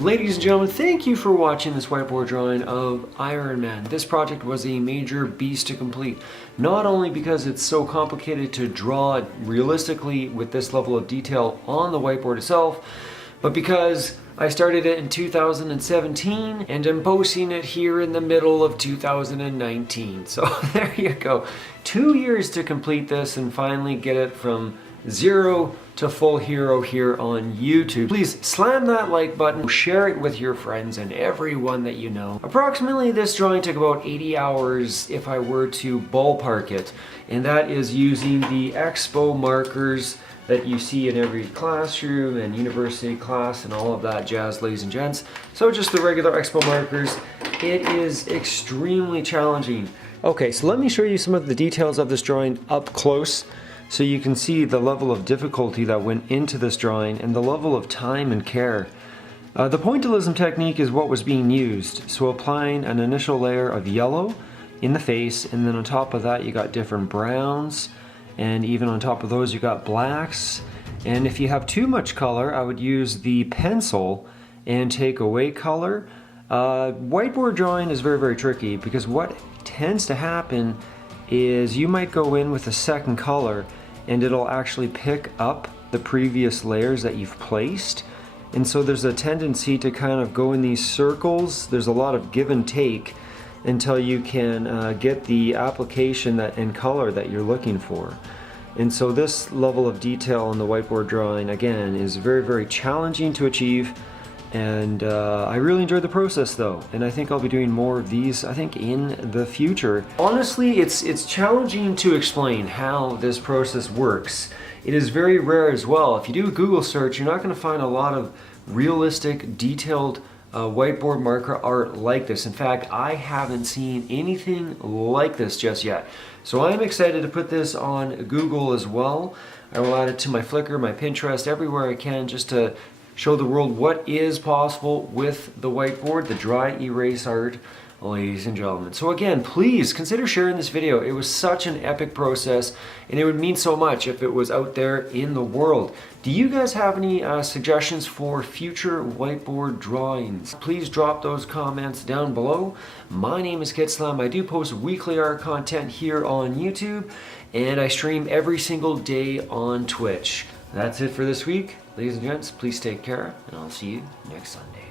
Ladies and gentlemen, thank you for watching this whiteboard drawing of Iron Man. This project was a major beast to complete, not only because it's so complicated to draw it realistically with this level of detail on the whiteboard itself, but because I started it in 2017 and I'm posting it here in the middle of 2019. So there you go. 2 years to complete this and finally get it from zero to full hero here on YouTube. Please slam that like button, share it with your friends and everyone that you know. Approximately this drawing took about 80 hours if I were to ballpark it, and that is using the Expo markers that you see in every classroom and university class and all of that jazz, ladies and gents. So just the regular Expo markers. It is extremely challenging. Okay, so let me show you some of the details of this drawing up close, so you can see the level of difficulty that went into this drawing and the level of time and care. The pointillism technique is what was being used, so applying an initial layer of yellow in the face, and then on top of that you got different browns, and even on top of those you got blacks. And if you have too much color, I would use the pencil and take away color. Whiteboard drawing is very, very tricky because what tends to happen is you might go in with a second color and it'll actually pick up the previous layers that you've placed. And so there's a tendency to kind of go in these circles. There's a lot of give and take until you can get the application and color that you're looking for. And so this level of detail on the whiteboard drawing, again, is very, very challenging to achieve. And I really enjoyed the process though, and I think I'll be doing more of these, I think, in the future. Honestly, it's challenging to explain how this process works. It is very rare as well. If you do a Google search, you're not going to find a lot of realistic, detailed whiteboard marker art like this. In fact, I haven't seen anything like this just yet. So I'm excited to put this on Google as well. I will add it to my Flickr, my Pinterest, everywhere I can, just to show the world what is possible with the whiteboard, the dry erase art, ladies and gentlemen. So again, please consider sharing this video. It was such an epic process, and it would mean so much if it was out there in the world. Do you guys have any suggestions for future whiteboard drawings? Please drop those comments down below. My name is Kitslam. I do post weekly art content here on YouTube, and I stream every single day on Twitch. That's it for this week. Ladies and gents, please take care, and I'll see you next Sunday.